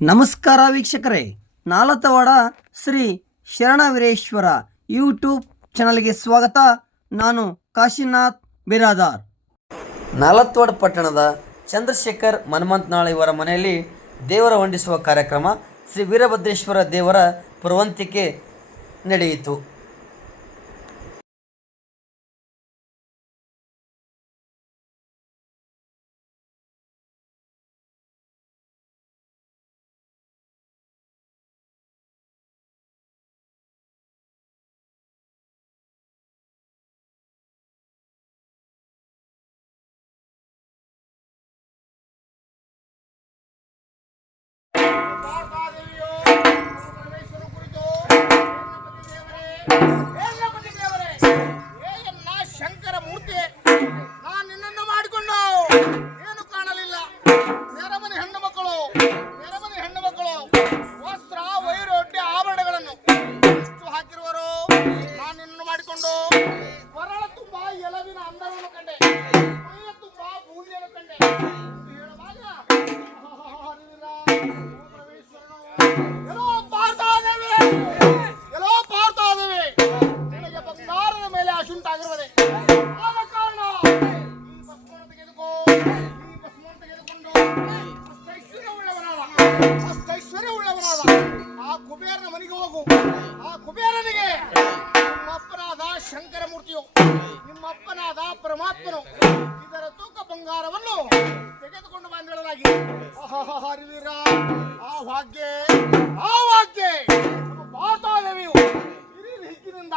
ನಮಸ್ಕಾರ ವೀಕ್ಷಕರೇ, ನಾಲತವಾಡ ಶ್ರೀ ಶರಣವೀರೇಶ್ವರ ಯೂಟ್ಯೂಬ್ ಚಾನಲ್ಗೆ ಸ್ವಾಗತ. ನಾನು ಕಾಶಿನಾಥ್ ಬಿರಾದಾರ್. ನಾಲತವಾಡ ಪಟ್ಟಣದ ಚಂದ್ರಶೇಖರ್ ಮನ್ಮಂತ್ನಾಳ್ ಇವರ ಮನೆಯಲ್ಲಿ ದೇವರ ವಂಡಿಸುವ ಕಾರ್ಯಕ್ರಮ ಶ್ರೀ ವೀರಭದ್ರೇಶ್ವರ ದೇವರ ಪುರವಂತಿಕೆ ನಡೆಯಿತು. ಶಂಕರ ಮೂರ್ತಿ, ನಾನು ನಿನ್ನನ್ನು ಮಾಡಿಕೊಂಡು ಏನು ಕಾಣಲಿಲ್ಲ. ನೆರಮನೆ ಹೆಣ್ಣು ಮಕ್ಕಳು ವಸ್ತ್ರ ವೈರೊಡ್ಡಿ ಆಭರಣಗಳನ್ನು ಎಷ್ಟು ಹಾಕಿರುವರು. ನಾನು ನಿನ್ನನ್ನು ಮಾಡಿಕೊಂಡು ಕೊರಳ ತುಂಬಾ ಎಲವಿನ ಅಂದವನ್ನು ಕಂಡೆ, ಮೈಯ ತುಂಬಾ ಬೂದಿಯನ್ನು ಕಂಡೆ. ಹೇಳುವಾಗ ಎಲ್ಲೋ ಪಾರ್ತಾದೇವಿ ನಿನಗೆ ಬಂಗಾರದ ಮೇಲೆ ಆಶುಂಟಾಗಿರುತ್ತದೆ. ಆದ ಕಾರಣ ಈ ಭಸ್ಮವನ್ನು ತೆಗೆದುಕೊಂಡು ಅಷ್ಟೈಶ್ವರ್ಯವುಳ್ಳವನಾದ ಆ ಕುಬೇರನ ಮನೆಗೆ ಹೋಗು. ಆ ಕುಬೇರನಿಗೆ ನಿಮ್ಮಪ್ಪನಾದ ಶಂಕರ ಮೂರ್ತಿಯು, ನಿಮ್ಮಪ್ಪನಾದ ಪರಮಾತ್ಮನು ಇದರ ತೂಕ ಬಂಗಾರವನ್ನು ತೆಗೆದುಕೊಂಡು ಬಂದಿರಲಾಗಿ. ಹರಿವೀರ, ಆ ಭಾಗ್ಯ ನಮ್ಮ ಪಾರ್ತಾದೇವಿಯು ಹಿರಿಯ ಹಿಗ್ಗಿನಿಂದ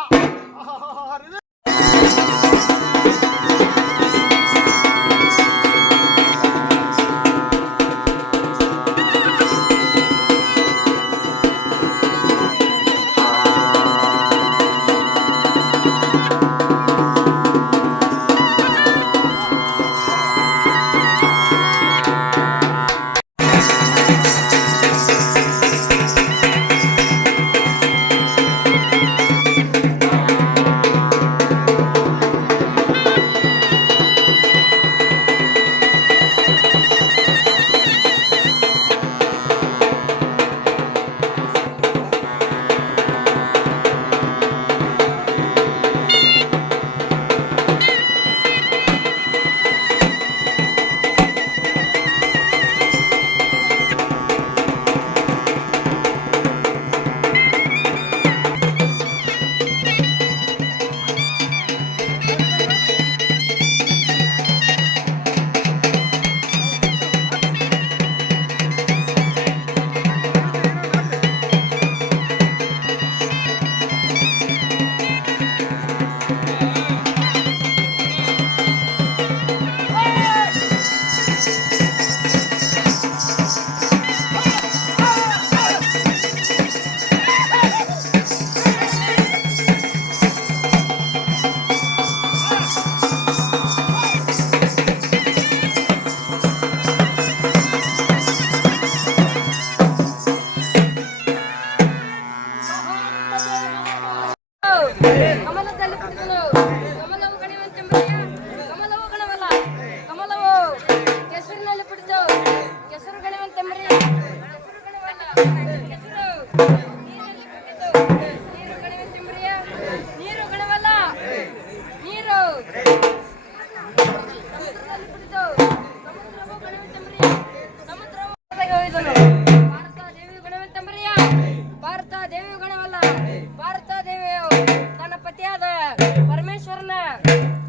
ಪರಮೇಶ್ವರನ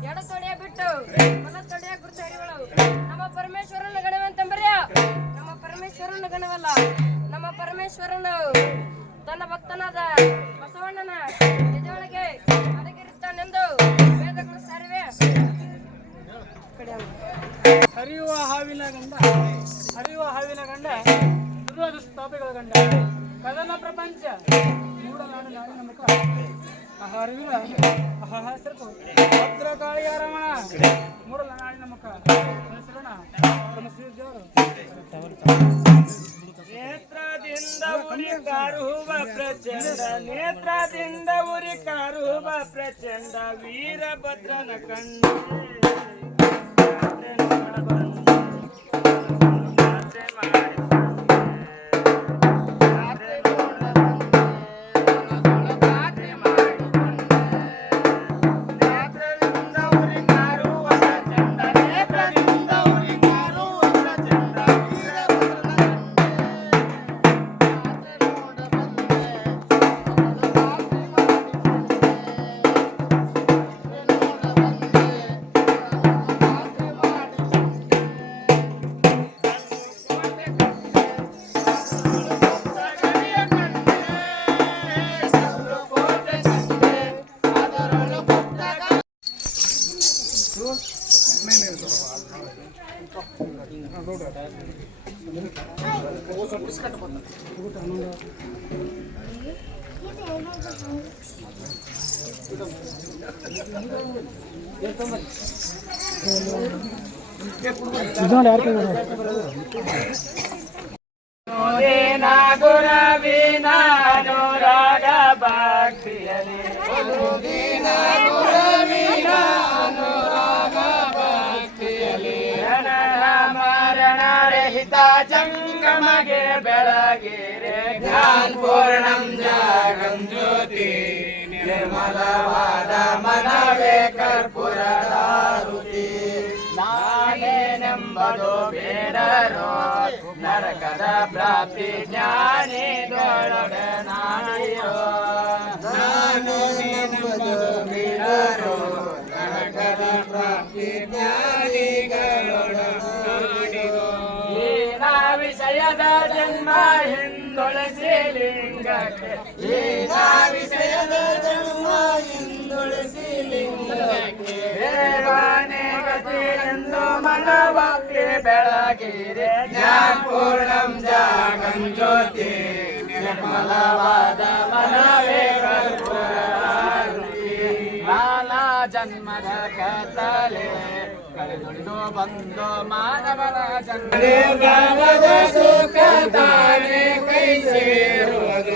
ಎಡತೊಡೆಯ ಬಿಟ್ಟು ಬಲತೊಡೆಯ ಗುರುತು ಹರಿವಳು. ನಮ್ಮ ಪರಮೇಶ್ವರನ ಗಣವಂತಂಬರ್ಯ, ನಮ್ಮ ಪರಮೇಶ್ವರನ ಗಣವಲ್ಲ. ನಮ್ಮ ಪರಮೇಶ್ವರನು ತನ್ನ ಭಕ್ತನಾದ ಬಸವಣ್ಣನ ಎದೆಯೊಳಗೆ ಅಡಗಿರುತ್ತಾನೆಂದು ವೇದಗಳು ಸಾರಿವೆ. ಹರಿಯುವ ಹಾವಿನ ಗಂಡ ದುರ್ವಾದ ಗಂಡ ಕದನ ಪ್ರಪಂಚ ಮೂಡನಾಡು ನಾಡಿನ ಮುಖ ಹರಿವಿನ ಹೆಸರು ಭದ್ರಕಾಳಿಯ ರಮಣ ಮೂಡಲ ನಾಡಿನ ಮುಖ ಹೆಸರಣ ದೇವರು. ನೇತ್ರದಿಂದ ಉರಿ ಕಾರುವ ಪ್ರಚಂಡ ವೀರಭದ್ರನ ಕಂಡ ಕಟ್ಬೋದು. ಗುರವಿನ ಅನುರಾಗ ಭಕ್ತಿಯಲಿ ಮರಣ ರಹಿತ ಜಂಗಮಗೆ ಬೆಳಗಿರೆ ಜ್ಞಾನ ಪೂರ್ಣಂ ಜಾಗಂ ಜ್ಯೋತಿ ನಿರ್ಮಲವಾದ ಮನವೇ ಕರ್ಪೂರದಾರುತಿ ನಾನೇನೆಂಬುದು ಬೇಡರೋ ನರಕದ ಪ್ರಾಪ್ತಿ ಜ್ಞಾನಿಗಳೊಡನಾಡಿರೋ ನಾನು ನೆಂಬುದು ಬೇಡರೋ ನರಕದ ಪ್ರಾಪ್ತಿ ಜ್ಞಾನಿಗಳೊಡನಾಡಿರೋ ಈನ ವಿಷಯದ ಜನ್ಮ ಹಿಂದೊಳಸಿ ಲಿಂಗಕ್ಕೆ ಈನ ವಿಷಯದ ಜನ್ಮ ಹಿಂದೊಳಸಿ ಲಿಂಗಕ್ಕೆ ದೇವಾನೇ ಗತಿ ಎಂದು ಮನವಕ್ಕೆ ಬೆಳಗಿರೆ ಜ್ಞಾನ ಪೂರ್ಣಂ ಜಾಗಂ ಜ್ಯೋತಿ ನಿರ್ಮಲವಾದ ಮನವೇ ಕರ್ಪೂರದಾರುತಿ ನಾನಾ ಜನ್ಮದ ಕತ್ತಲೆ ಕಳೆದುಳಿದು ಬಂದು ಮಾನವನ ಜನ್ಮ ಸುಖ ತಾನೇ ಕೈ ಸೇರುವುದು